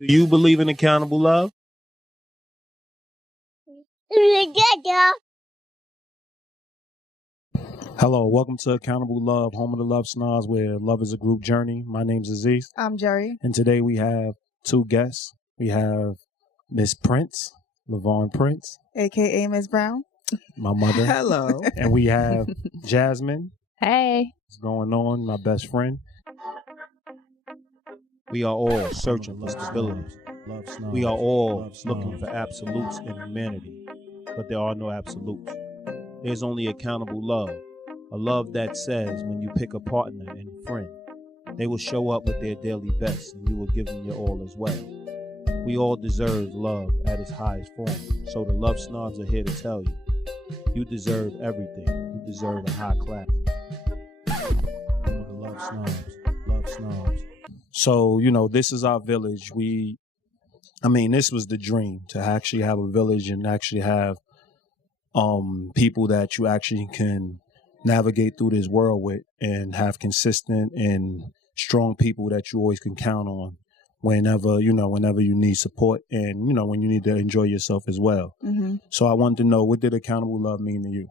Do you believe in accountable love? Hello, welcome to Accountable Love, home of the LoveSnobs, where love is a group journey. My name's Aziz. I'm Jerri. And today we have two guests. We have Miss Prince, Lavarn Prince. A.K.A. Miss Brown. My mother. Hello. And we have Jasmine. Hey. What's going on? My best friend. We are all searching for stability. We are all looking for absolutes in humanity, but there are no absolutes. There's only accountable love, a love that says when you pick a partner and a friend, they will show up with their daily best and you will give them your all as well. We all deserve love at its highest form, so the LoveSnobs are here to tell you, you deserve everything. You deserve a high class. The LoveSnobs. So, this is our village. This was the dream, to actually have a village and actually have people that you actually can navigate through this world with and have consistent and strong people that you always can count on whenever you need support and, when you need to enjoy yourself as well. Mm-hmm. So I wanted to know, what did accountable love mean to you?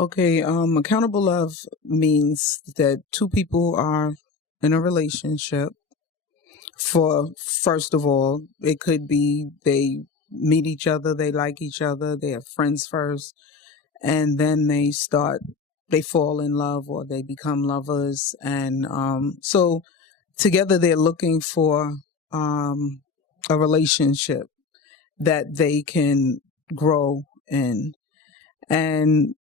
Okay, accountable love means that two people are in a relationship. First of all, it could be they meet each other, they like each other, they are friends first, and then they fall in love or they become lovers. And so together they're looking for a relationship that they can grow in. And,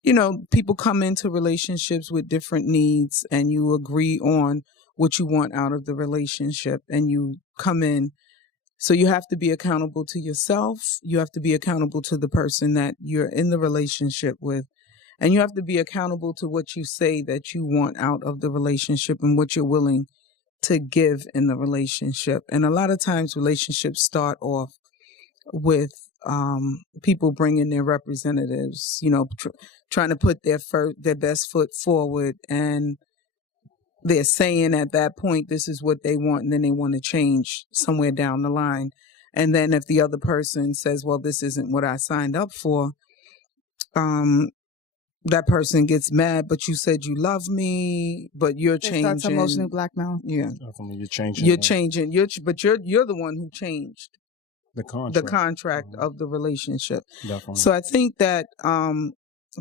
people come into relationships with different needs and you agree on what you want out of the relationship and you come in. So you have to be accountable to yourself. You have to be accountable to the person that you're in the relationship with. And you have to be accountable to what you say that you want out of the relationship and what you're willing to give in the relationship. And a lot of times relationships start off with people bringing their representatives, trying to put their best foot forward, and they're saying at that point, this is what they want, and then they want to change somewhere down the line. And then if the other person says, well, this isn't what I signed up for, that person gets mad, but you said you love me, but you're changing. Starts emotional blackmail. Yeah. Definitely, you're changing. You're changing. But you're the one who changed the contract mm-hmm. of the relationship. Definitely. So I think that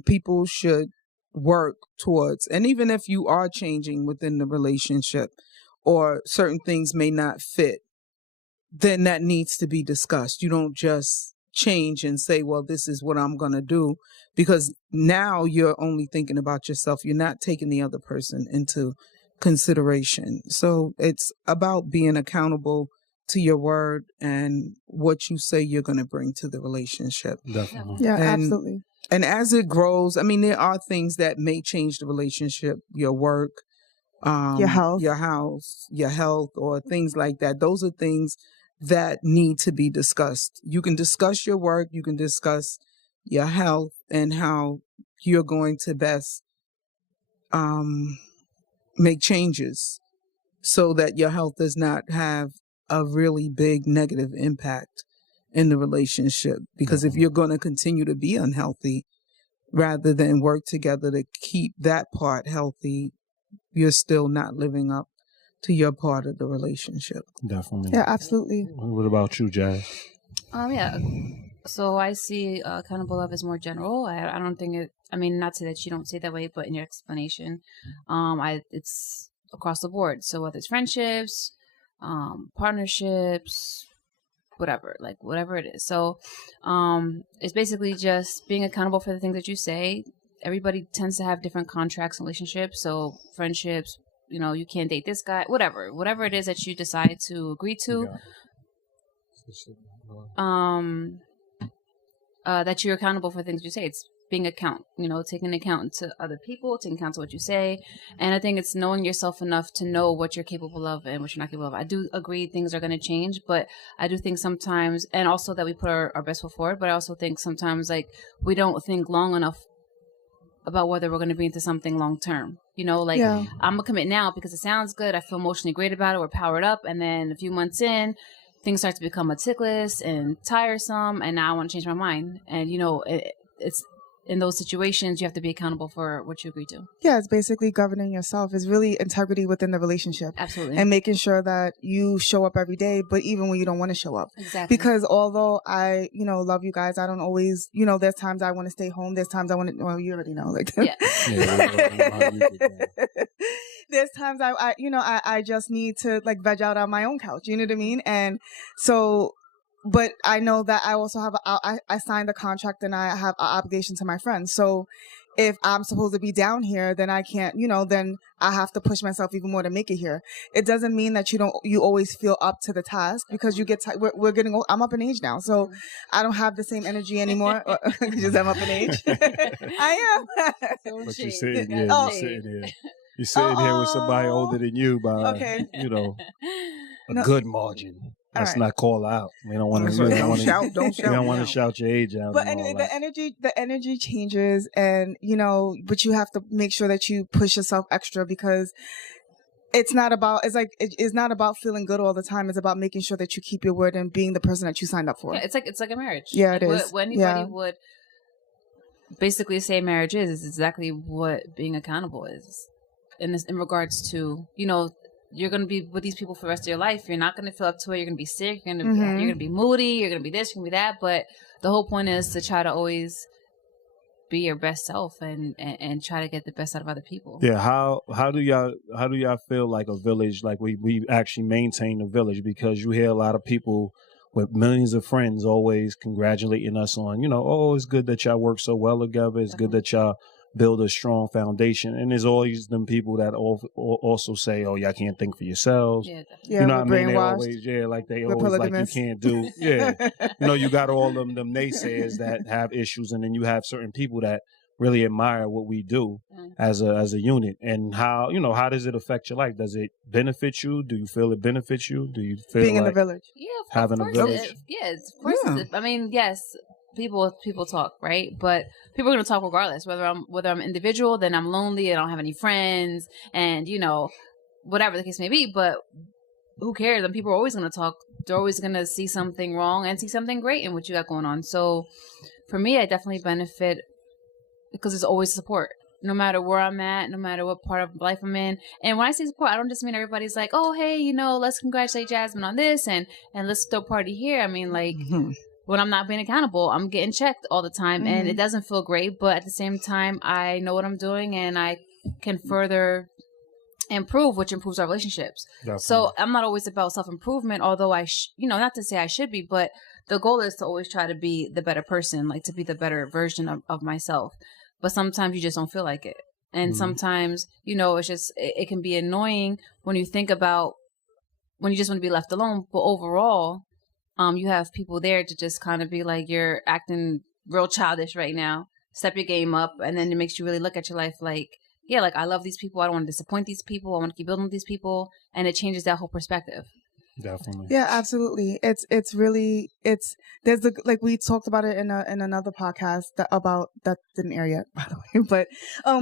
people should work towards, and even if you are changing within the relationship or certain things may not fit, then that needs to be discussed. You don't just change and say, well, this is what I'm going to do, because now you're only thinking about yourself. You're not taking the other person into consideration. So it's about being accountable to your word and what you say you're going to bring to the relationship. Definitely. Yeah, absolutely. And as it grows, there are things that may change the relationship, your work, your health, your house, your health, or things like that. Those are things that need to be discussed. You can discuss your work, you can discuss your health and how you're going to best make changes so that your health does not have a really big negative impact in the relationship. Because if you're going to continue to be unhealthy, rather than work together to keep that part healthy, you're still not living up to your part of the relationship. Definitely. Yeah, absolutely. What about you, Jazz? Yeah. So I see accountable love as more general. I don't think it, not to that you don't say it that way, but in your explanation, it's across the board. So whether it's friendships, partnerships, whatever it is. So it's basically just being accountable for the things that you say. Everybody tends to have different contracts and relationships. So friendships, you can't date this guy, whatever it is that you decide to agree to, that you're accountable for things you say. It's being taking account to other people, taking account to what you say. And I think it's knowing yourself enough to know what you're capable of and what you're not capable of. I do agree things are going to change, but I do think sometimes, and also that we put our best foot forward, but I also think sometimes we don't think long enough about whether we're going to be into something long term. I'm going to commit now because it sounds good. I feel emotionally great about it. We're powered up. And then a few months in, things start to become meticulous and tiresome, and now I want to change my mind. And it's in those situations you have to be accountable for what you agree to. Yeah, it's basically governing yourself. It's really integrity within the relationship. Absolutely. And making sure that you show up every day, but even when you don't want to show up. Exactly. Because although I, love you guys, I don't always, there's times I want to stay home. There's times I want to, well, you already know. Like, yeah. There's times I just need to like veg out on my own couch. You know what I mean? And so, but I know that I also have, I signed a contract and I have an obligation to my friends. So if I'm supposed to be down here, then I can't, then I have to push myself even more to make it here. It doesn't mean that you always feel up to the task, because you get, we're getting old. I'm up in age now. So I don't have the same energy anymore. Because I'm up in age. I am. But you're sitting here. You're sitting here. You're sitting here with somebody older than you by, a good margin. Let's not call out. We don't want to. Don't shout. We don't want to shout your age out. But anyway, the energy changes, and but you have to make sure that you push yourself extra, because it's not about. It's not about feeling good all the time. It's about making sure that you keep your word and being the person that you signed up for. Yeah, it's like a marriage. Yeah, it is. What anybody would basically say marriage is exactly what being accountable is. In regards to, you're going to be with these people for the rest of your life. You're not going to feel up to it. You're going to be sick. You're going to be moody. You're going to be this. You're going to be that. But the whole point is to try to always be your best self and try to get the best out of other people. Yeah. How do y'all feel like a village? Like we actually maintain a village, because you hear a lot of people with millions of friends always congratulating us on, oh, it's good that y'all work so well together. It's good that y'all build a strong foundation. And there's always them people that also say, oh, y'all can't think for yourselves. Yeah, you know what I mean? They always, they always like, you can't do. Yeah. You got all them naysayers that have issues, and then you have certain people that really admire what we do as a unit. And how does it affect your life? Does it benefit you? Do you feel it benefits you? Do you feel being like in the village? Yeah, having a village? Of course. Yeah. I mean, yes. People talk, right? But people are going to talk regardless. Whether I'm individual, then I'm lonely, I don't have any friends, and whatever the case may be. But who cares? And people are always going to talk. They're always going to see something wrong and see something great in what you got going on. So for me, I definitely benefit because there's always support, no matter where I'm at, no matter what part of life I'm in. And when I say support, I don't just mean everybody's like, oh, hey, let's congratulate Jasmine on this and let's throw a party here. I mean, like. When I'm not being accountable, I'm getting checked all the time, and it doesn't feel great. But at the same time, I know what I'm doing, and I can further improve, which improves our relationships. Definitely. So I'm not always about self-improvement, although not to say I should be, but the goal is to always try to be the better person, like to be the better version of myself. But sometimes you just don't feel like it. And sometimes, it's just, it can be annoying when you think about when you just want to be left alone. But overall, you have people there to just kind of be like, you're acting real childish right now. Step your game up. And then it makes you really look at your life like, yeah, like I love these people. I don't want to disappoint these people. I want to keep building with these people. And it changes that whole perspective. Definitely. Yeah, absolutely. There's like we talked about it in another podcast about that didn't air yet, by the way, but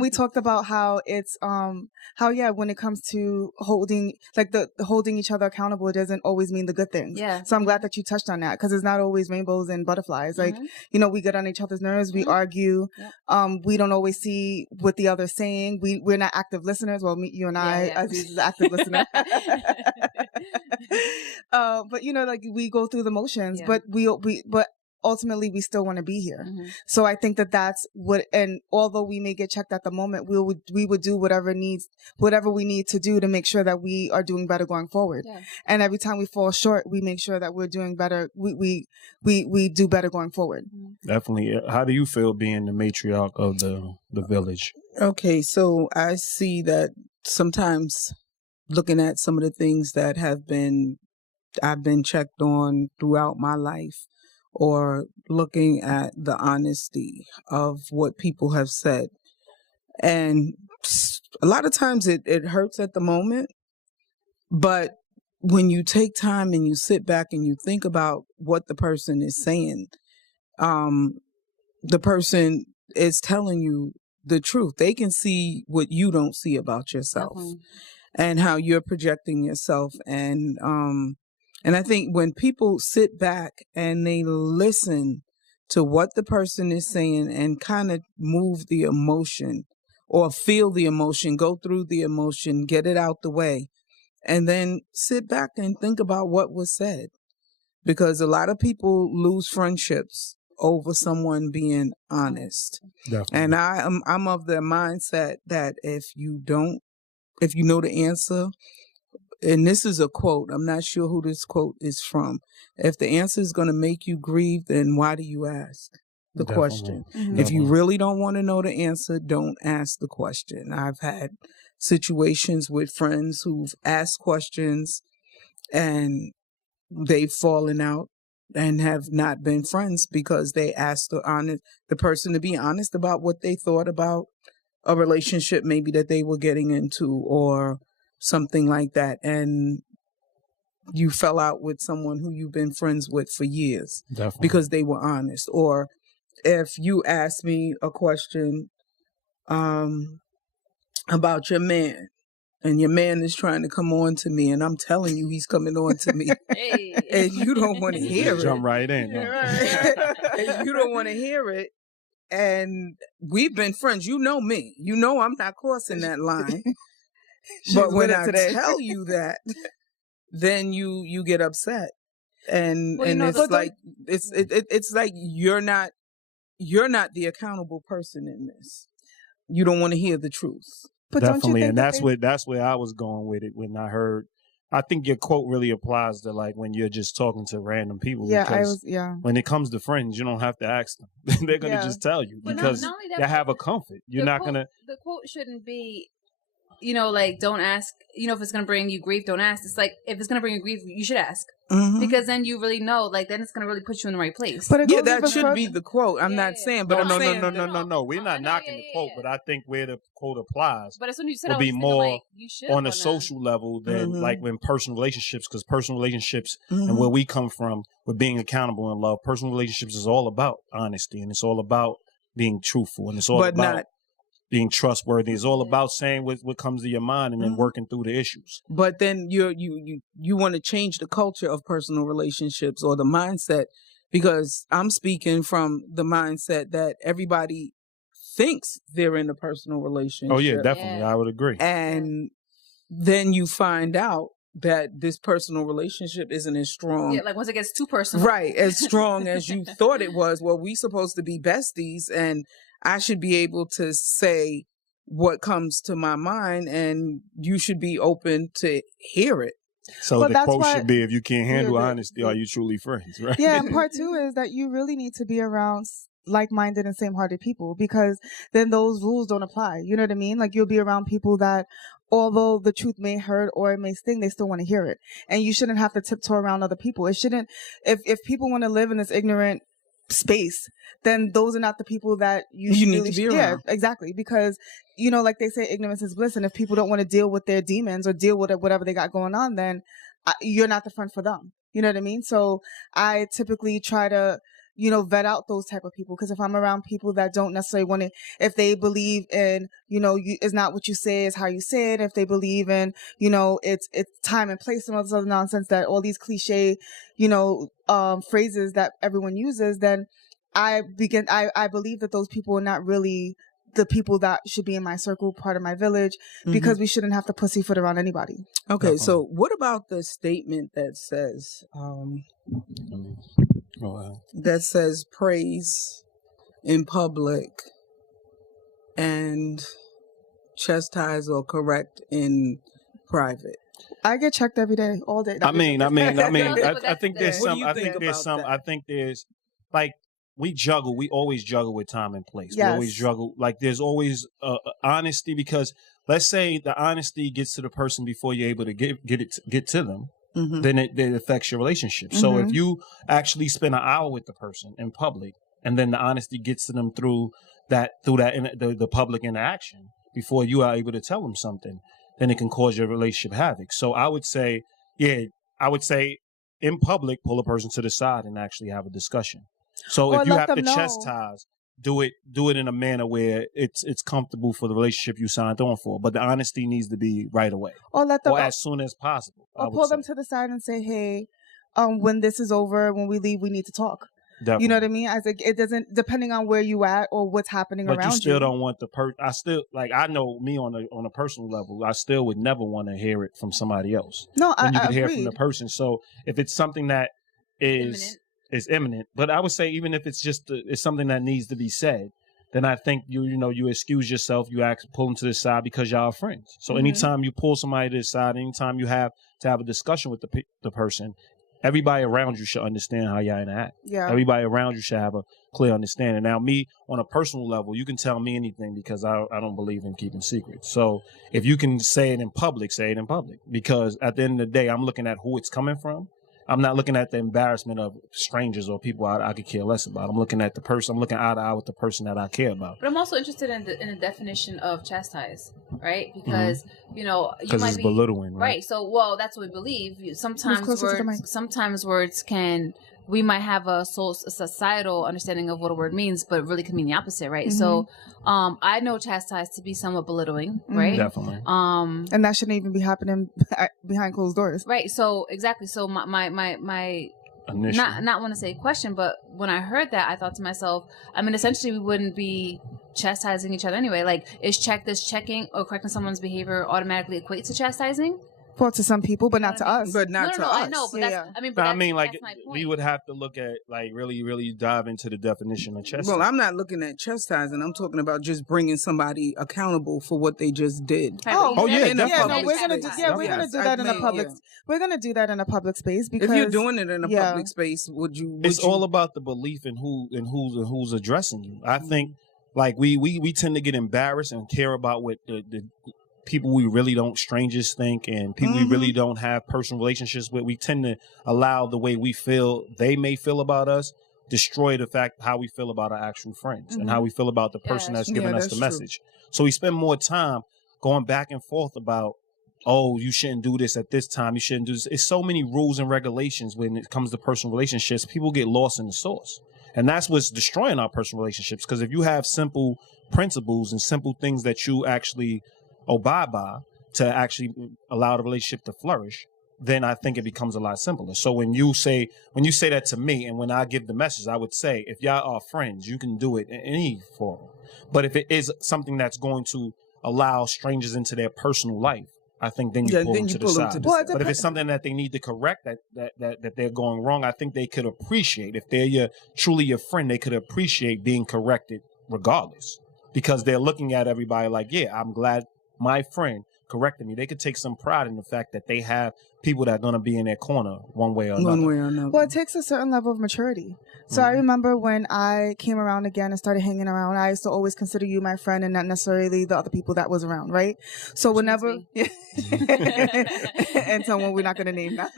we talked about how it's when it comes to holding holding each other accountable, it doesn't always mean the good things. Yeah. So I'm glad that you touched on that, because it's not always rainbows and butterflies. Like we get on each other's nerves, we argue, we don't always see what the other's saying. We're not active listeners. Well, you and I, Aziz is an active listener. But we go through the motions, but but ultimately we still want to be here. So I think that's what, and although we may get checked at the moment, we would do whatever we need to do to make sure that we are doing better going forward. And every time we fall short, we make sure that we're doing better. We do better going forward. Definitely. How do you feel being the matriarch of the village? Okay, so I see that sometimes looking at some of the things that I've been checked on throughout my life, or looking at the honesty of what people have said. And a lot of times it hurts at the moment, but when you take time and you sit back and you think about what the person is saying, the person is telling you the truth. They can see what you don't see about yourself. And how you're projecting yourself, and And I think when people sit back and they listen to what the person is saying and kind of move the emotion or feel the emotion, go through the emotion, get it out the way, and then sit back and think about what was said. Because a lot of people lose friendships over someone being honest. Definitely. And I'm of the mindset that if you know the answer, and this is a quote, I'm not sure who this quote is from. If the answer is going to make you grieve, then why do you ask the question? If you really don't want to know the answer, don't ask the question. I've had situations with friends who've asked questions and they've fallen out and have not been friends because they asked the person to be honest about what they thought about a relationship maybe that they were getting into or something like that. And you fell out with someone who you've been friends with for years. Definitely. Because they were honest. Or if you ask me a question about your man, and your man is trying to come on to me, and I'm telling you he's coming on to me, and you don't want to hear it. Jump right in. And you don't want to hear it. And we've been friends. You know me. You know I'm not crossing that line. But when I tell you that, then you get upset, and it's like it's like you're not the accountable person in this. You don't want to hear the truth. But Definitely, don't you think and that's where I was going with it when I heard. I think your quote really applies to like when you're just talking to random people. Yeah, when it comes to friends, you don't have to ask them; they're gonna just tell you because they have a comfort. You're not gonna. The quote shouldn't be, like don't ask. If it's gonna bring you grief, don't ask. It's like if it's gonna bring you grief, you should ask. Because then you really know, like then it's gonna really put you in the right place. But that should be the quote. I'm not saying, but no. We're not knocking the quote, but I think where the quote applies, but as soon as you said, would be more like, you should on a social level than like when personal relationships, because personal relationships and where we come from with being accountable in love, personal relationships is all about honesty and it's all about being truthful and it's all about being trustworthy. It's all about saying what comes to your mind and then working through the issues. But then you want to change the culture of personal relationships or the mindset, because I'm speaking from the mindset that everybody thinks they're in a personal relationship. Oh yeah, definitely. Yeah. I would agree. And then you find out that this personal relationship isn't as strong. Yeah, like once it gets too personal. Right, as strong as you thought it was. Well, we supposed to be besties and I should be able to say what comes to my mind and you should be open to hear it. So the quote should be, if you can't handle honesty, are you truly friends, right? Yeah, and part two is that you really need to be around like-minded and same-hearted people, because then those rules don't apply. You know what I mean? Like you'll be around people that, although the truth may hurt or it may sting, they still want to hear it. And you shouldn't have to tiptoe around other people. It shouldn't, if people want to live in this ignorant space, then those are not the people that you need really to be around. Yeah, exactly. Because, like they say, ignorance is bliss. And if people don't want to deal with their demons or deal with whatever they got going on, then you're not the friend for them. You know what I mean? So I typically try to, vet out those type of people. Because if I'm around people that don't necessarily want to, if they believe in, it's not what you say, it's how you say it. If they believe in, it's time and place and all this other nonsense, that all these cliche, phrases that everyone uses, then I believe that those people are not really the people that should be in my circle, part of my village, because we shouldn't have to pussyfoot around anybody. Okay, so what about the statement that says, that says praise in public and chastise or correct in private? I get checked every day, all day. I think there's some. I think there's like we always juggle with time and place. Yes. We always juggle. Like there's always honesty, because let's say the honesty gets to the person before you're able to get to them. Then it affects your relationship. So if you actually spend an hour with the person in public, and then the honesty gets to them through the public interaction before you are able to tell them something, then it can cause your relationship havoc. So I would say in public, pull a person to the side and actually have a discussion. So if you have to chastise, do it in a manner where it's comfortable for the relationship you signed on for. But the honesty needs to be right away, or as soon as possible. Or pull them to the side and say, hey, when this is over, when we leave, we need to talk. Definitely. You know what I mean? As it doesn't, depending on where you at or what's happening around you. But you still don't want I still, like, I know me on a personal level, I still would never want to hear it from somebody else. No, when you can hear it agreed. from the person. So if it's something that is imminent, but I would say even if it's just it's something that needs to be said, then I think you excuse yourself, you pull them to the side because y'all are friends. So anytime you pull somebody to the side, anytime you have to have a discussion with the person, everybody around you should understand how y'all interact. Yeah. Everybody around you should have a clear understanding. Now, me, on a personal level, you can tell me anything because I don't believe in keeping secrets. So if you can say it in public, say it in public. Because at the end of the day, I'm looking at who it's coming from. I'm not looking at the embarrassment of strangers or people I could care less about. I'm looking at the person. I'm looking eye to eye with the person that I care about. But I'm also interested in the definition of chastise, right? Because you might it's be belittling, right? So, well, that's what we believe. Sometimes words can. We might have a societal understanding of what a word means, but it really can mean the opposite, right? So, I know chastise to be somewhat belittling, right? Definitely. And that shouldn't even be happening behind closed doors, right? So, exactly. So, my not want to say question, but when I heard that, I thought to myself, I mean, essentially, we wouldn't be chastising each other anyway. Like, is checking or correcting someone's behavior automatically equate to chastising? Well, to some people, but not to us. But not to us. I know, but we would have to look at, like, really, really dive into the definition of chastising. Well, I'm not looking at chastising. I'm talking about just bringing somebody accountable for what they just did. Oh yeah, no, we're gonna do that in a public. We're gonna do that in a public space because if you're doing it in a public space, it's all about the belief in who's addressing you. I think, like, we tend to get embarrassed and care about what the people we really don't, strangers think, and people we really don't have personal relationships with. We tend to allow the way they may feel about us destroy the fact how we feel about our actual friends and how we feel about the person that's giving us the message. So we spend more time going back and forth about, oh, you shouldn't do this at this time, you shouldn't do this. It's so many rules and regulations when it comes to personal relationships. People get lost in the source. And that's what's destroying our personal relationships. Because if you have simple principles and simple things that you actually abide by to actually allow the relationship to flourish, then I think it becomes a lot simpler. So when you say that to me, and when I give the message, I would say, if y'all are friends, you can do it in any form. But if it is something that's going to allow strangers into their personal life, I think then you pull them to the side. But if it's something that they need to correct, that they're going wrong, I think they could appreciate, if they're truly your friend, they could appreciate being corrected regardless, because they're looking at everybody like, yeah, I'm glad my friend corrected me. They could take some pride in the fact that they have people that are going to be in their corner one way or another. Well, it takes a certain level of maturity. So I remember when I came around again and started hanging around, I used to always consider you my friend and not necessarily the other people that was around, right? So whenever... and someone we're not going to name now.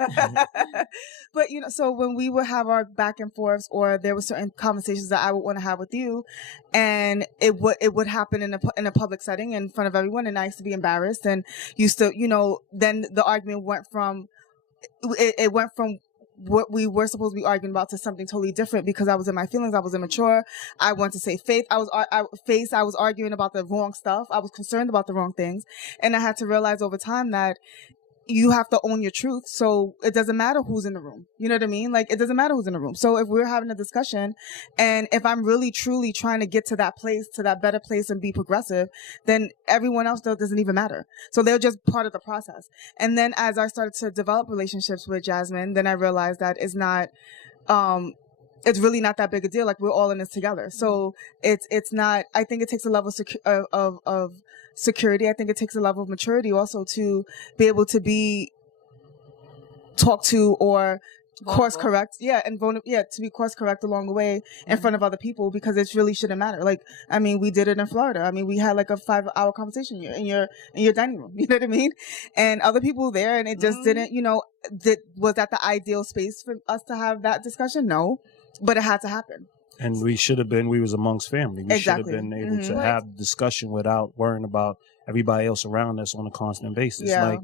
But, so when we would have our back and forths, or there were certain conversations that I would want to have with you, and it would happen in a public setting in front of everyone, and I used to be embarrassed, and used to, then the argument went from what we were supposed to be arguing about to something totally different, because I was in my feelings. I was immature. I wanted to say faith. I was arguing about the wrong stuff. I was concerned about the wrong things. And I had to realize over time that you have to own your truth. So it doesn't matter who's in the room. You know what I mean? Like, it doesn't matter who's in the room. So if we're having a discussion, and if I'm really truly trying to get to that place, to that better place, and be progressive, then everyone else doesn't even matter. So they're just part of the process. And then as I started to develop relationships with Jasmine, then I realized that it's really not that big a deal. Like, we're all in this together. So it's not, I think it takes a level of security. I think it takes a level of maturity also to be able to be talked to or course correct. To be course correct along the way in front of other people, because it really shouldn't matter. Like, I mean, we did it in Florida. I mean, we had like a 5-hour conversation in your dining room. You know what I mean? And other people there, and it just didn't, was that the ideal space for us to have that discussion? No, but it had to happen. And we was amongst family. We should have been able to have discussion without worrying about everybody else around us on a constant basis. Yeah. Like,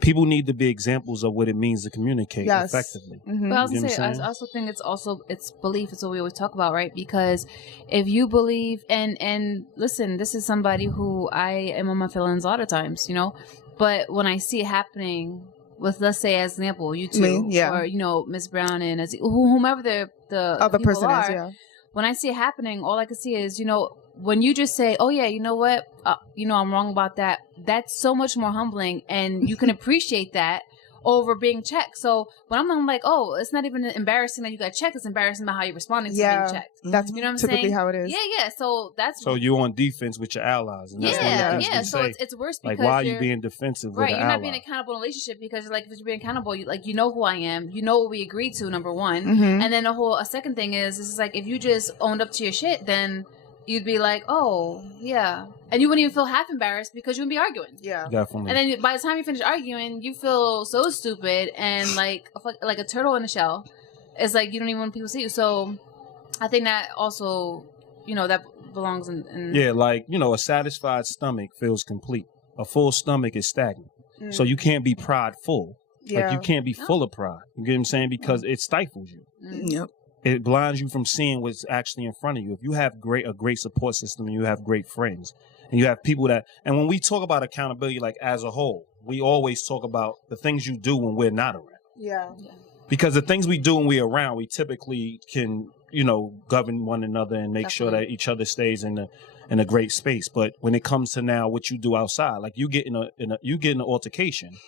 people need to be examples of what it means to communicate effectively. But I was gonna say, I also think it's belief. It's what we always talk about, right? Because if you believe, and listen, this is somebody who I am on my feelings a lot of times, but when I see it happening with, let's say, as an example, you two, Me, yeah. or, you know, Miss Brown and Aziz, whomever the Other people person are, is, yeah. when I see it happening, all I can see is, you know, when you just say, oh, yeah, you know what, you know, I'm wrong about that, that's so much more humbling, and you can appreciate that over being checked. So when I'm like, oh, it's not even embarrassing that you got checked, it's embarrassing about how you're responding to being checked. That's You know what I'm typically saying? how it is. Yeah. So that's So you're on defense with your allies. And that's one of the things we So say. it's worse because like, why are you being defensive with an you're ally? not being accountable in a relationship because you're like, if you're being accountable, you know who I am, you know what we agreed to, number one, and then a second thing is like, if you just owned up to your shit, then you'd be like, oh yeah, and you wouldn't even feel half embarrassed because you wouldn't be arguing. Yeah, definitely. And then by the time you finish arguing, you feel so stupid and like a turtle in a shell. It's like you don't even want people to see you. So I think that also, you know, that belongs in yeah, like, you know, a satisfied stomach feels complete. A full stomach is stagnant. So you can't be prideful. Yeah. Like, you can't be full of pride. You get what I'm saying? Because it stifles you. Yep. It blinds you from seeing what's actually in front of you. If you have a great support system and you have great friends and you have people that, and when we talk about accountability, like as a whole, we always talk about the things you do when we're not around. Yeah. Because the things we do when we're around, we typically can, you know, govern one another and make sure that each other stays in a great space. But when it comes to now what you do outside, like you get in an altercation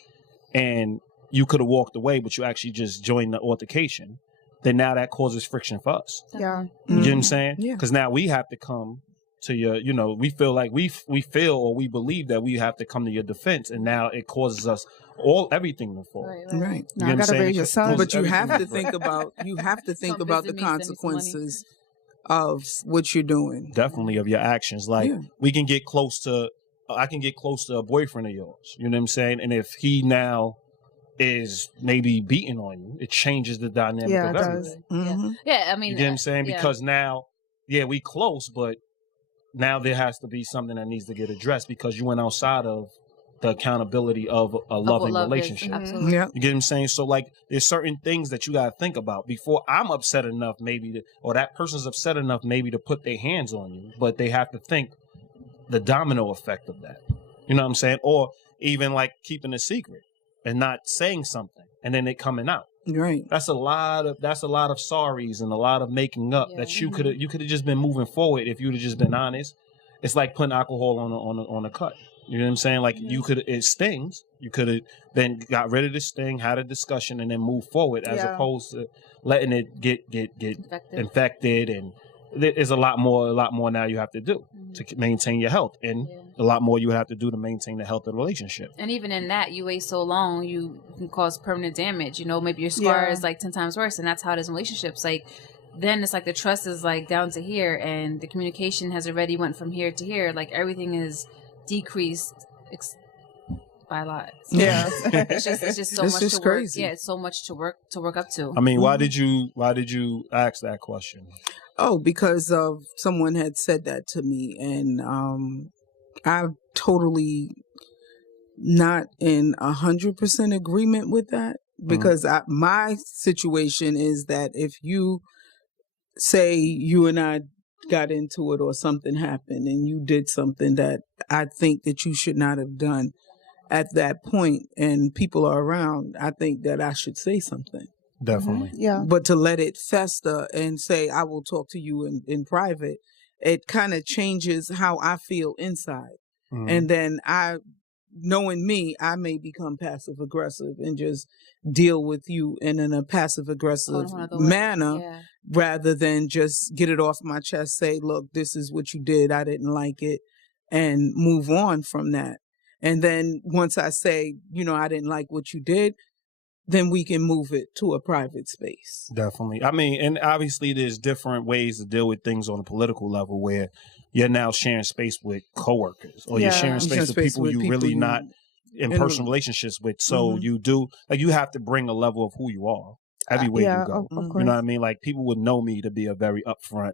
and you could have walked away, but you actually just joined the altercation. Then now that causes friction for us. Yeah. You get what I'm saying? Yeah. Because now we have to come to your, you know, we feel like we feel or we believe that we have to come to your defense, and now it causes us everything to fall. Right. Now I gotta raise your son. But you have to think about the consequences of what you're doing. Definitely of your actions. Like I can get close to a boyfriend of yours. You know what I'm saying? And if he now is maybe beating on you, it changes the dynamic of everything. Yeah, I mean, you get what I'm saying? Because now, we close, but now there has to be something that needs to get addressed because you went outside of the accountability of a loving relationship. Absolutely. Yeah. You get what I'm saying? So like, there's certain things that you got to think about before I'm upset enough or that person's upset enough maybe to put their hands on you, but they have to think the domino effect of that. You know what I'm saying? Or even like keeping a secret and not saying something and then it coming out. Right. That's a lot of sorries and a lot of making up that you could have just been moving forward if you'd have just been honest. It's like putting alcohol on a cut. You know what I'm saying? Like it stings. You could have then got rid of the sting, had a discussion, and then move forward as opposed to letting it get infected. And there's a lot more now you have to do to maintain your health, and a lot more you have to do to maintain the health of the relationship. And even in that, you wait so long, you can cause permanent damage. You know, maybe your scar is like 10 times worse, and that's how it is in relationships. Like, then it's like the trust is like down to here, and the communication has already went from here to here. Like everything is decreased by a lot. So it's just so much to work. Crazy. Yeah, it's so much to work up to. I mean, why did you ask that question? Oh, because of someone had said that to me, and I'm totally not in 100% agreement with that because my situation is that if you say you and I got into it or something happened and you did something that I think that you should not have done at that point and people are around, I think that I should say something. Definitely. Yeah. But to let it fester and say, I will talk to you in private, it kind of changes how I feel inside. And then knowing me, I may become passive aggressive and just deal with you in a passive aggressive manner rather than just get it off my chest, say, look, this is what you did. I didn't like it, and move on from that. And then once I say, I didn't like what you did, then we can move it to a private space. Definitely. I mean, and obviously there's different ways to deal with things on a political level where you're now sharing space with coworkers or you're sharing space with people you really not in personal relationships with. So you do, like, you have to bring a level of who you are everywhere you go. Of you know what I mean? Like, people would know me to be a very upfront,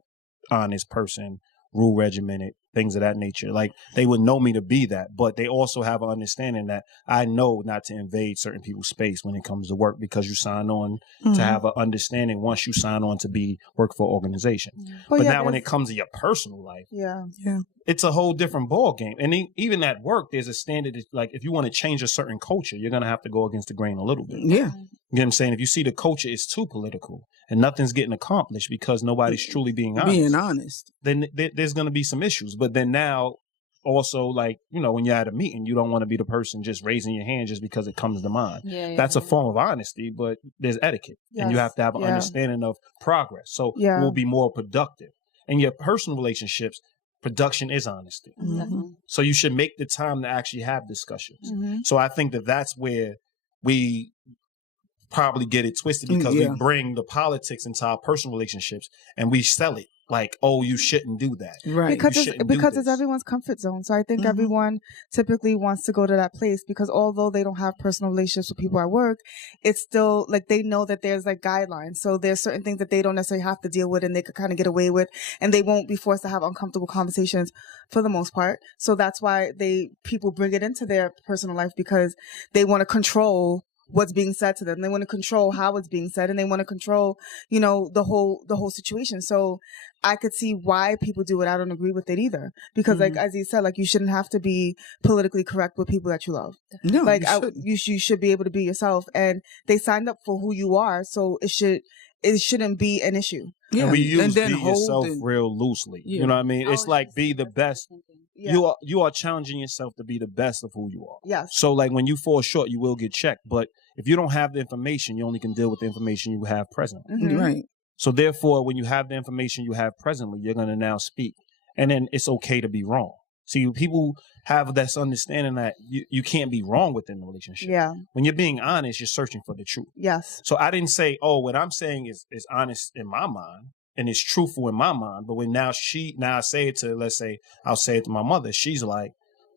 honest person, rule regimented. things of that nature. Like they would know me to be that, but they also have an understanding that I know not to invade certain people's space when it comes to work, because you sign on to have an understanding once you sign on to be work for an organization. But now when it comes to your personal life, it's a whole different ball game. And even at work, there's a standard. Like if you want to change a certain culture, you're going to have to go against the grain a little bit. Yeah. You know what I'm saying? If you see the culture is too political and nothing's getting accomplished because nobody's truly being honest, then there's going to be some issues. But then now also, like, you know, when you're at a meeting, you don't want to be the person just raising your hand just because it comes to mind. That's a form of honesty, but there's etiquette and you have to have an understanding of progress. So it will be more productive. In your personal relationships, production is honesty. So you should make the time to actually have discussions. So I think that's where we probably get it twisted, because we bring the politics into our personal relationships and we sell it like, oh, you shouldn't do that. Right. Because it's everyone's comfort zone. So I think everyone typically wants to go to that place, because although they don't have personal relationships with people at work, it's still like they know that there's like guidelines. So there's certain things that they don't necessarily have to deal with and they could kind of get away with, and they won't be forced to have uncomfortable conversations for the most part. So that's why people bring it into their personal life, because they want to control what's being said to them. They want to control how it's being said, and they want to control, you know, the whole situation. So I could see why people do it. I don't agree with it either, because like Aziz said, like you shouldn't have to be politically correct with people that you love. No, like you should be able to be yourself, and they signed up for who you are, so it shouldn't be an issue. Yeah, and we use be yourself real loosely. You know what I mean? It's like be the best. Yeah. You are challenging yourself to be the best of who you are. Yes. So like when you fall short, you will get checked. But if you don't have the information, you only can deal with the information you have presently. Right. So therefore, when you have the information you have presently, you're going to now speak. And then it's okay to be wrong. See, people have this understanding that you can't be wrong within the relationship. Yeah. When you're being honest, you're searching for the truth. Yes. So I didn't say, oh, what I'm saying is honest in my mind. And it's truthful in my mind. But when now I say it to, let's say, I'll say it to my mother, she's like,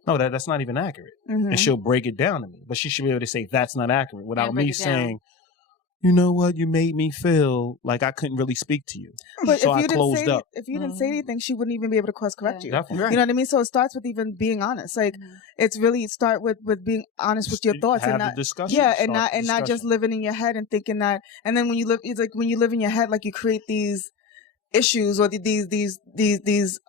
no, that's not even accurate. And she'll break it down to me. But she should be able to say, that's not accurate, without me saying, you know what, you made me feel like I couldn't really speak to you. But so if you I closed up. If you didn't say anything, she wouldn't even be able to course correct you. Definitely. You know what I mean? So it starts with even being honest. Like it's really start with being honest with your thoughts, have and not the discussion. Yeah, and not just living in your head and thinking that. And then when you live, it's like when you live in your head, like you create these issues or these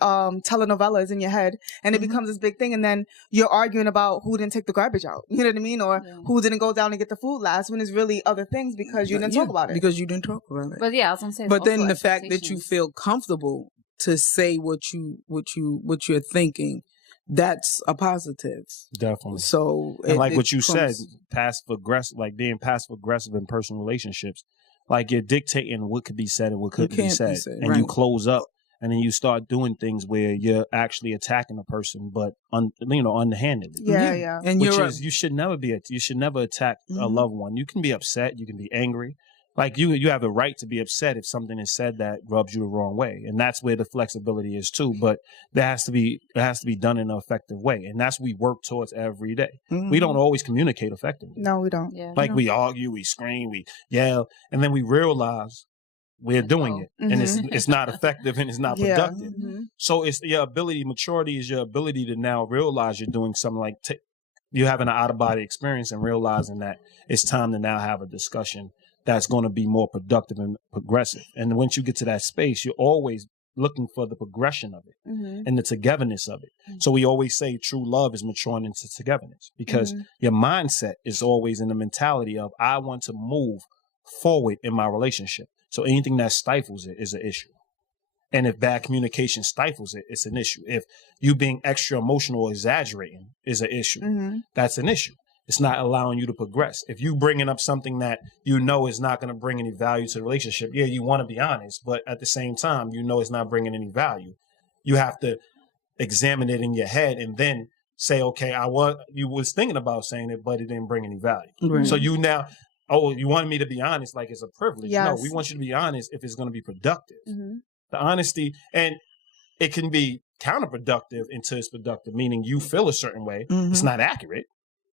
telenovelas in your head, and it becomes this big thing, and then you're arguing about who didn't take the garbage out, you know what I mean, or who didn't go down and get the food last, when it's really other things because you didn't talk about it. Because you didn't talk about it. But I was gonna say, but then the fact that you feel comfortable to say what you're thinking, that's a positive. Definitely. So and like what you said, passive aggressive, like being passive aggressive in personal relationships. Like you're dictating what could be said and what couldn't be said. And you close up, and then you start doing things where you're actually attacking a person, but underhandedly. Yeah. And you should never attack a loved one. You can be upset, you can be angry. Like you have a right to be upset if something is said that rubs you the wrong way, and that's where the flexibility is too. But it has to be done in an effective way, and that's what we work towards every day. We don't always communicate effectively. No, we don't. Yeah. Like we argue, we scream, we yell, and then we realize we're doing it, and it's not effective and it's not productive. So it's your ability. Maturity is your ability to now realize you're doing something, like you having an out of body experience and realizing that it's time to now have a discussion that's going to be more productive and progressive. And once you get to that space, you're always looking for the progression of it and the togetherness of it. So we always say true love is maturing into togetherness, because your mindset is always in the mentality of, I want to move forward in my relationship. So anything that stifles it is an issue. And if bad communication stifles it, it's an issue. If you being extra emotional or exaggerating is an issue, that's an issue. It's not allowing you to progress. If you bringing up something that you know is not going to bring any value to the relationship, you want to be honest, but at the same time, you know it's not bringing any value. You have to examine it in your head and then say, okay, you was thinking about saying it, but it didn't bring any value. Right. So you now, you wanted me to be honest like it's a privilege. Yes. No, we want you to be honest if it's going to be productive. The honesty, and it can be counterproductive until it's productive, meaning you feel a certain way. It's not accurate,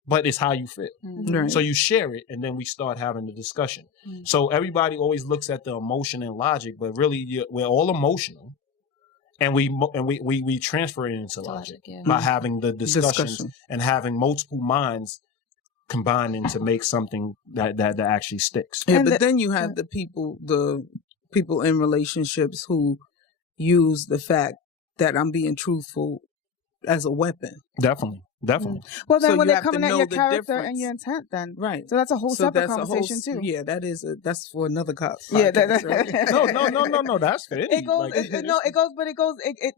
but it's how you feel. Right. So you share it, and then we start having the discussion. So everybody always looks at the emotion and logic, but really we're all emotional. And we transfer it into logic by having the discussions and having multiple minds combining to make something that actually sticks. Yeah, but then you have the people in relationships who use the fact that I'm being truthful as a weapon. Definitely. Well, then when they're coming at your character and your intent, then right. So that's a whole separate conversation too. Yeah, that's for another podcast. Yeah, no, that's fair. It goes.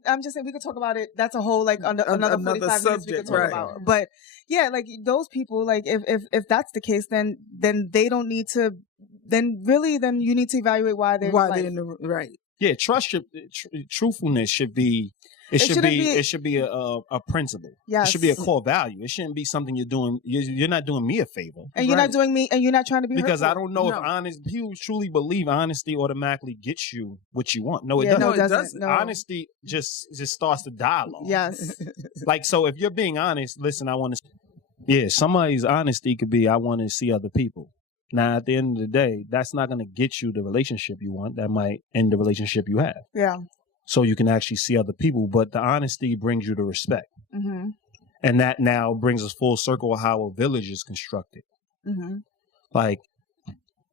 I'm just saying we could talk about it. That's a whole another 45 minutes we could talk about. But yeah, like those people, like if that's the case, then they don't need to. Then you need to evaluate why they're in the right. Yeah, truthfulness should be. It should be a principle. Yes. It should be a core value. It shouldn't be something you're doing. You're not doing me a favor. And you're not doing me, and you're not trying to be because hurtful. I don't know if people truly believe honesty automatically gets you what you want. No, it doesn't. No, it doesn't. No. Honesty just starts the dialogue. Yes. Like, so if you're being honest, listen, I want to. Yeah, somebody's honesty could be, I want to see other people. Now, at the end of the day, that's not going to get you the relationship you want. That might end the relationship you have. Yeah. So you can actually see other people, but the honesty brings you the respect. Mm-hmm. And that now brings us full circle of how a village is constructed. Mm-hmm. Like,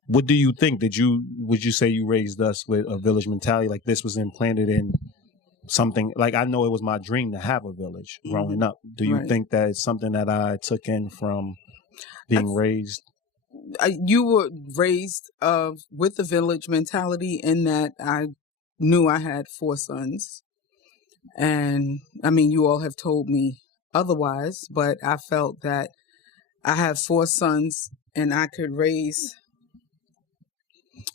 what do you think? Would you say you raised us with a village mentality? Like this was implanted in something, like I know it was my dream to have a village growing up. Do you think that it's something that I took in from being raised? You were raised with the village mentality in that I knew I had 4 sons. And I mean, you all have told me otherwise, but I felt that I have 4 sons and I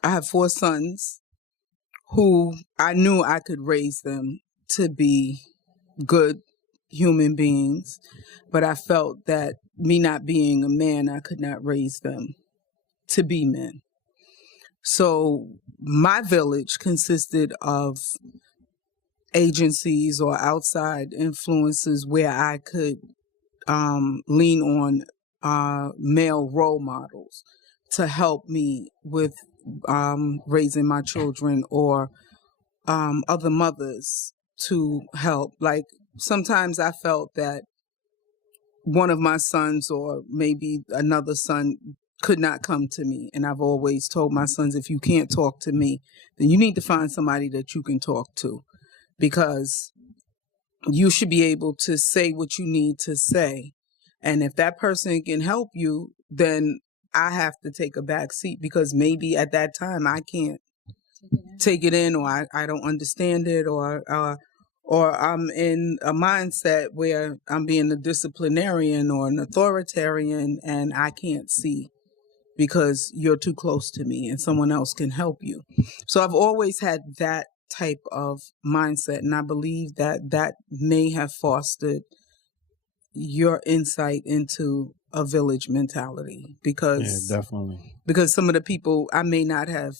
have 4 sons who I knew I could raise them to be good human beings. But I felt that me not being a man, I could not raise them to be men. So my village consisted of agencies or outside influences where I could lean on male role models to help me with raising my children, or other mothers to help. Like sometimes I felt that one of my sons or maybe another son could not come to me. And I've always told my sons, if you can't talk to me, then you need to find somebody that you can talk to, because you should be able to say what you need to say. And if that person can help you, then I have to take a back seat, because maybe at that time I can't take it in, or I don't understand it, or I'm in a mindset where I'm being a disciplinarian or an authoritarian and I can't see because you're too close to me and someone else can help you. So I've always had that type of mindset, and I believe that may have fostered your insight into a village mentality, because definitely, because some of the people I may not have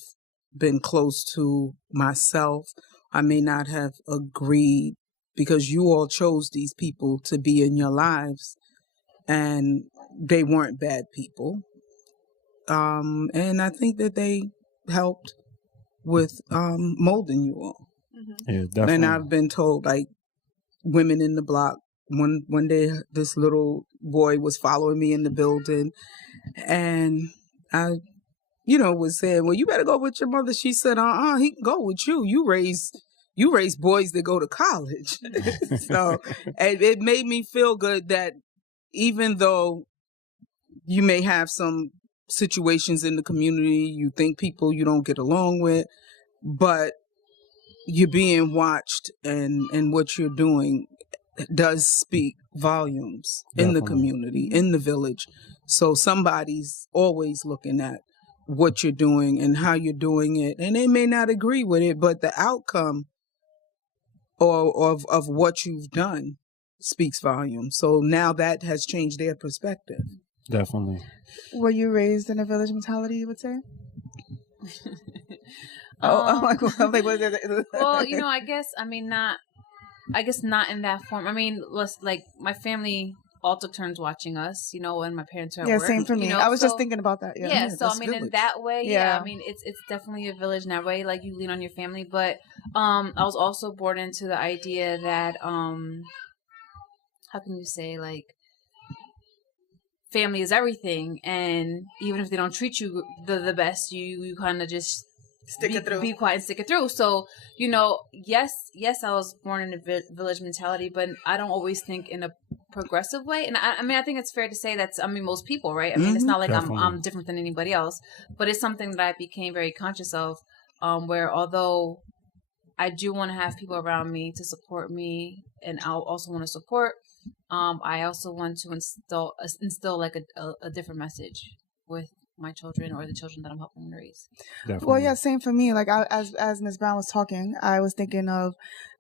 been close to myself, I may not have agreed, because you all chose these people to be in your lives and they weren't bad people. And I think that they helped with molding you all. Yeah, definitely. And I've been told, like, women in the block, one day this little boy was following me in the building, and I was saying, well, you better go with your mother. She said, he can go with you. You raise boys that go to college. So, and it made me feel good that even though you may have some situations in the community, you think people you don't get along with, but you're being watched, and what you're doing does speak volumes in the community, in the village. So somebody's always looking at what you're doing and how you're doing it, and they may not agree with it, but the outcome of what you've done speaks volumes. So now that has changed their perspective. Definitely. Were you raised in a village mentality, you would say? Well, I guess not in that form. I mean, like my family all took turns watching us, you know, when my parents were at Yeah, work. same for me. You know, I was so, just thinking about that. Yeah, so I that's mean, in village. that way, yeah, Yeah. I mean, it's definitely a village in that way. Like, you lean on your family, but I was also born into the idea that how can you say, like, family is everything, and even if they don't treat you the best, you kind of just be quiet and stick it through. So, you know, yes, I was born in a village mentality, but I don't always think in a progressive way. And I mean, I think it's fair to say that's, I mean, most people, right? I mean, it's not like I'm different than anybody else, but it's something that I became very conscious of, where although I do want to have people around me to support me, and I also want to support, I also want to instill like a different message with my children or the children that I'm helping raise. Definitely. Well, yeah, same for me. Like, as Ms. Brown was talking, I was thinking of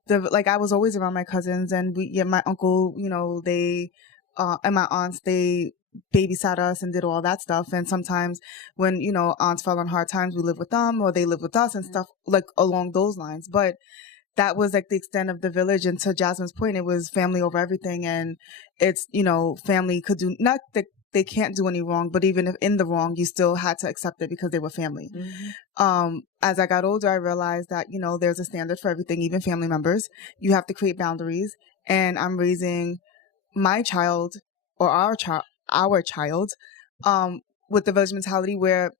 I was always around my cousins, and my uncle, you know, they, and my aunts, they babysat us and did all that stuff. And sometimes when, you know, aunts fell on hard times, we lived with them or they lived with us and stuff like along those lines. But that was like the extent of the village. And to Jasmine's point, it was family over everything. And it's, you know, family could do not that they can't do any wrong, but even if in the wrong, you still had to accept it because they were family. As I got older, I realized that, you know, there's a standard for everything, even family members. You have to create boundaries. And I'm raising my child or our child with the village mentality where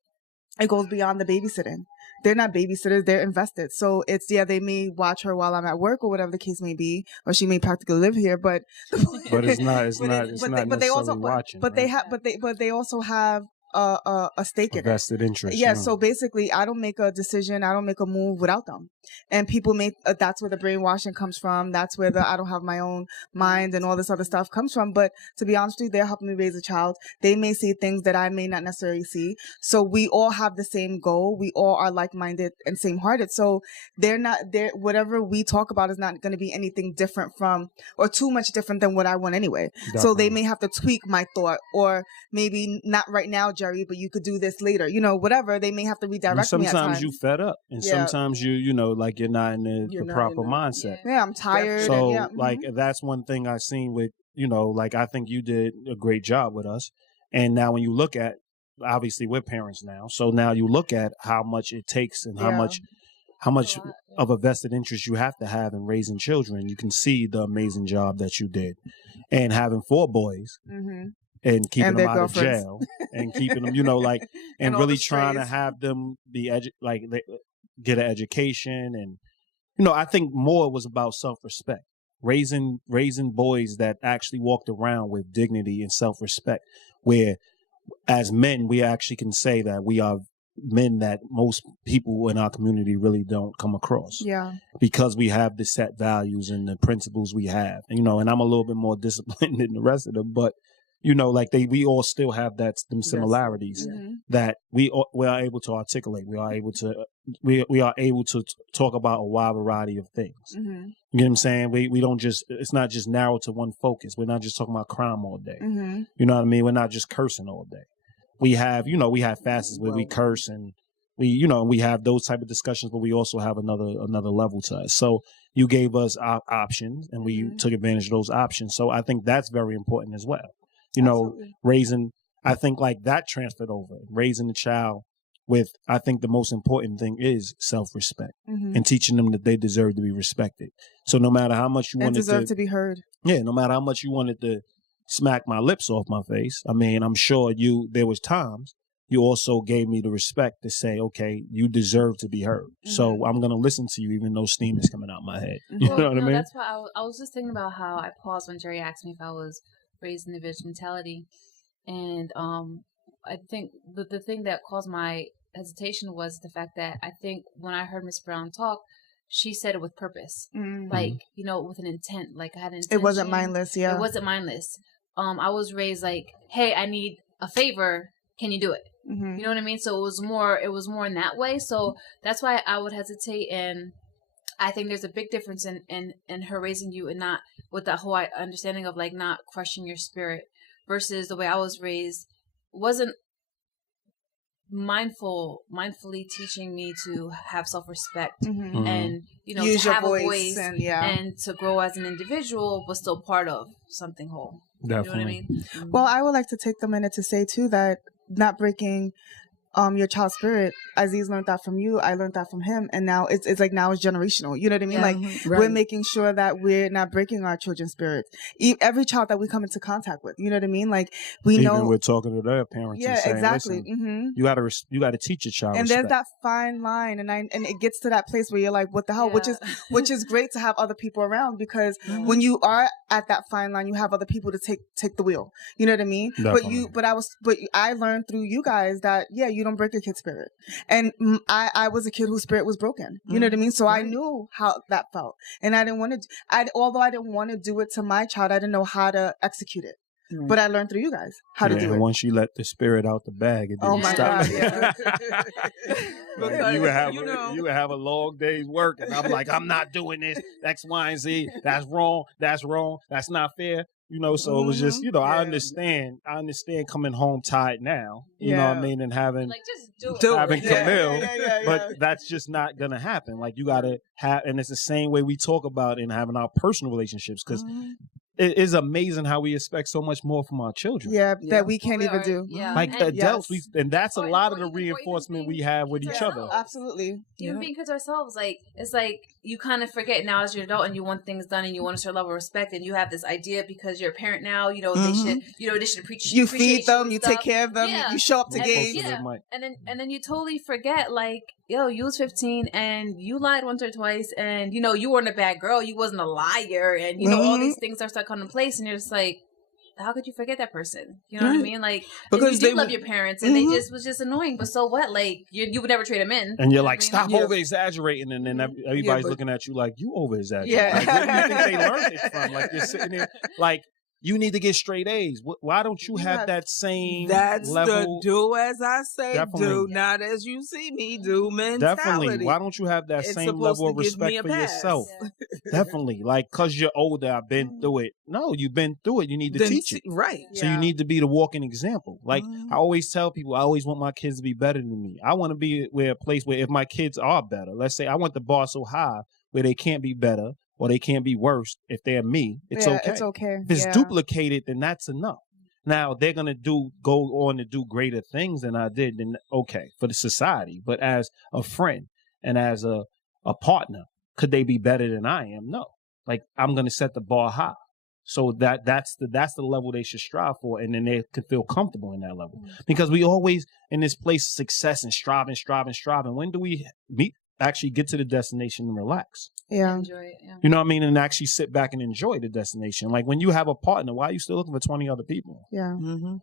it goes beyond the babysitting. They're not babysitters, they're invested. So it's, yeah, they may watch her while I'm at work or whatever the case may be, or she may practically live here, but it's not necessarily watching. But they also have a stake in it. Vested interest. Yeah, so basically I don't make a decision, I don't make a move without them. And people make that's where the brainwashing comes from. That's where the I don't have my own mind and all this other stuff comes from. But to be honest with you, they're helping me raise a child. They may see things that I may not necessarily see. So we all have the same goal. We all are like-minded and same-hearted. So whatever we talk about is not going to be anything different from or too much different than what I want anyway. Definitely. So they may have to tweak my thought, or maybe not right now, Jerri, but you could do this later. You know, whatever. They may have to redirect me at times. Sometimes you fed up, and sometimes you know, like you're not in the proper mindset. Yeah, I'm tired. So like that's one thing I've seen with, you know, like I think you did a great job with us. And now when you look at, obviously we're parents now, so now you look at how much it takes and how much of a vested interest you have to have in raising children. You can see the amazing job that you did, and having 4 boys. And keeping them out of jail and keeping them, you know, like, and really trying to have them be get an education. And, you know, I think more was about self-respect, raising boys that actually walked around with dignity and self-respect, where as men, we actually can say that we are men that most people in our community really don't come across. Yeah. Because we have the set values and the principles we have, and, you know, and I'm a little bit more disciplined than the rest of them, but you know, like we all still have them similarities that we are able to articulate. We are able to talk about a wide variety of things. You know what I'm saying? We don't just, it's not just narrow to one focus. We're not just talking about crime all day. You know what I mean? We're not just cursing all day. We have facets where we curse and we have those type of discussions, but we also have another level to us. So you gave us options, and we took advantage of those options. So I think that's very important as well. You know, raising, I think like that transferred over, raising the child with, I think the most important thing is self-respect and teaching them that they deserve to be respected. So no matter how much you wanted to be heard. Yeah, no matter how much you wanted to smack my lips off my face. I mean, I'm sure there was times you also gave me the respect to say, okay, you deserve to be heard. So I'm going to listen to you even though steam is coming out my head. You know what I mean? That's why I was just thinking about how I paused when Jerri asked me if I was raised in the village mentality, and I think the thing that caused my hesitation was the fact that I think when I heard Miss Brown talk, she said it with purpose, like, you know, with an intent. Like I had an intention. It wasn't mindless. Yeah, it wasn't mindless. I was raised like, hey, I need a favor. Can you do it? You know what I mean? So it was more in that way. So that's why I would hesitate, and I think there's a big difference in her raising you and not with that whole understanding of like not crushing your spirit versus the way I was raised wasn't mindfully teaching me to have self-respect and, you know, use to have a voice and to grow as an individual, but still part of something whole. Definitely. You know what I mean? Well, I would like to take the minute to say too that not breaking your child's spirit, Aziz learned that from you, I learned that from him, and now it's like now it's generational. You know what I mean? Yeah. Like Right. we're making sure that we're not breaking our children's spirits. Every child that we come into contact with, you know what I mean? Like we Even know we're talking to their parents. yeah, and saying, exactly. Listen, you gotta teach your child. And respect. there's that fine line, and it gets to that place where you're like, what the hell? Yeah. Which is great to have other people around, because when you are at that fine line, you have other people to take the wheel. You know what I mean? Definitely. But I learned through you guys that you don't break a kid's spirit. And I was a kid whose spirit was broken. You know what I mean? So I knew how that felt, and I didn't want to. Although I didn't want to do it to my child, I didn't know how to execute it. Right. But I learned through you guys how to do and it. once you let the spirit out the bag, it didn't Oh my stop. God! Yeah. Because, you would you know- have a long day's work, and I'm like, I'm not doing this. X, Y, and Z. That's wrong. That's wrong. That's not fair. You know, so it was just, I understand coming home tired now, you know what I mean, and having Like, just do Do it. having Camille, Yeah. but that's just not gonna happen. Like you gotta have, and it's the same way we talk about in having our personal relationships, because it is amazing how we expect so much more from our children. Yeah, Yeah. that we can't even do. Yeah. Like And- adults, yes. and that's a Or lot of even the before you reinforcement think we have with to each yourself. other. Absolutely. Even Yeah. being kids ourselves, like it's like you kind of forget now as you're an adult and you want things done and you want a certain level of respect, and you have this idea because you're a parent now, they should appreciate You feed them, you stuff. take care of them, Yeah. you show up to And- games. yeah. Mic. And then you totally forget, like, yo, you was 15 and you lied once or twice, and you weren't a bad girl, you wasn't a liar, and all these things start coming in place, and you're just like, how could you forget that person? You know what I Right. mean? Like, Because and you they do love were- your parents, and they just was just annoying. But so what? Like, you would never trade them in. And you're You know like, what I mean? stop Yeah. over exaggerating, and then everybody's Yeah, but- looking at you like you over exaggerating. Yeah. Like, where do you think they learned it from? Like you're sitting there, like you need to get straight A's. Why don't you have that same That's level? the do as I say, Definitely. do not as you see me do mentality. Definitely. Why don't you have that It's same supposed level of to give me respect a for pass. yourself? Yeah. Definitely. Like, cause you're older, I've been through it. No, you've been through it. You need to Then teach it. Right. So you need to be the walking example. Like I always tell people, I always want my kids to be better than me. I want to be a place where if my kids are better, let's say I want the bar so high where they can't be better or they can't be worse. If they're me, it's okay. It's okay. If it's duplicated, then that's enough. Now they're gonna go on to do greater things than I did. Then okay for the society, but as a friend and as a partner, could they be better than I am? No. Like I'm gonna set the bar high, so that's the level they should strive for, and then they can feel comfortable in that level. Because we always in this place of success and striving. When do we actually get to the destination and relax? Yeah. Enjoy it. Yeah. You know what I mean? And actually sit back and enjoy the destination. Like when you have a partner, why are you still looking for 20 other people? Yeah.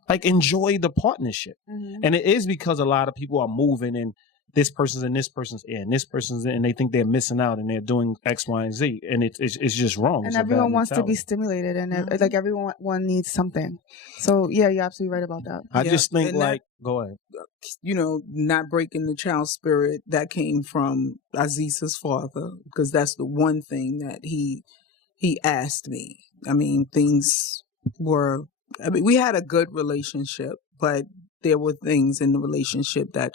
Like enjoy the partnership. Mhm. And it is because a lot of people are moving and this person's in, this person's in, this person's in, and they think they're missing out and they're doing X, Y, and Z. And it's just wrong. And It's a bad everyone wants to be mentality. stimulated, and like everyone needs something. So yeah, you're absolutely right about that. I Yeah, just think and like, go ahead. Not breaking the child spirit, that came from Aziz's father, because that's the one thing that he asked me. I mean, we had a good relationship, but there were things in the relationship that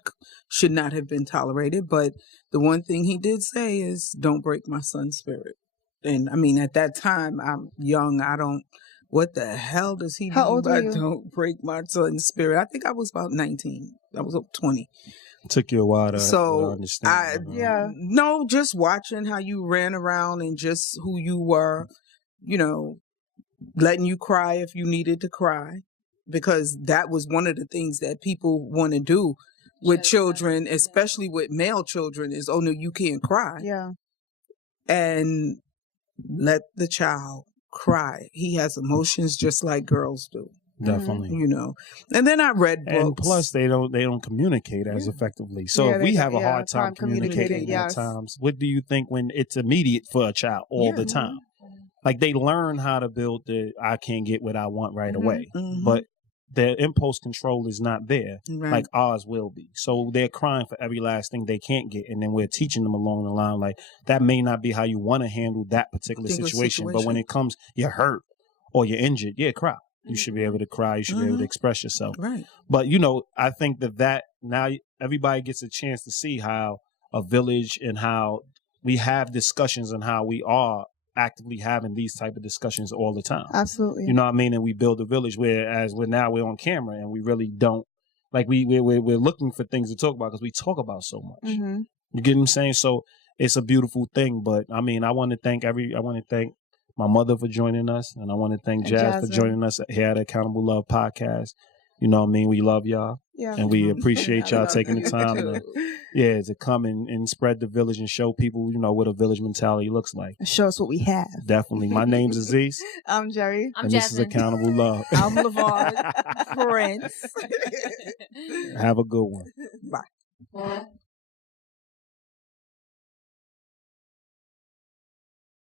should not have been tolerated. But the one thing he did say is, don't break my son's spirit. And I mean, at that time, I'm young. What the hell does he How mean old by were you? don't break my son's spirit? I think I was about 19. I was 20. It took you a while to So, understand. Yeah. No, just watching how you ran around and just who you were, letting you cry if you needed to cry, because that was one of the things that people want to do with Shut children, down. especially with male children, is, oh no, you can't cry. Yeah. And let the child cry. He has emotions just like girls do, Definitely. And then I read books. And plus, they don't communicate as effectively. So Yeah, if we they- have a yeah, hard time time communicating, communicating at yes. times, what do you think when it's immediate for a child all the time? Like they learn how to build I can't get what I want right away, but their impulse control is not there Right. like ours will be. So they're crying for every last thing they can't get, and then we're teaching them along the line like that may not be how you want to handle that particular situation, but when it comes, you're hurt or you're injured, cry. You should be able to cry. You should be able to express yourself. Right. But, I think that now everybody gets a chance to see how a village and how we have discussions and how we are actively having these type of discussions all the time. Absolutely. You know what I mean? And we build a village, whereas we're on camera and we really don't, like we're looking for things to talk about because we talk about so much. Mm-hmm. You get what I'm saying? So it's a beautiful thing. But I mean, I want to thank my mother for joining us, and I want to thank Jazz for joining us here at Accountable Love Podcast. You know what I mean? We love y'all. Yeah. And we appreciate y'all taking the time to come and spread the village and show people, you know, what a village mentality looks like. Show us what we have. Definitely. My name's Aziz. I'm Jerri. I'm and Jasmine. This is Accountable Love. I'm Lavarn. Prince. Have a good one. Bye.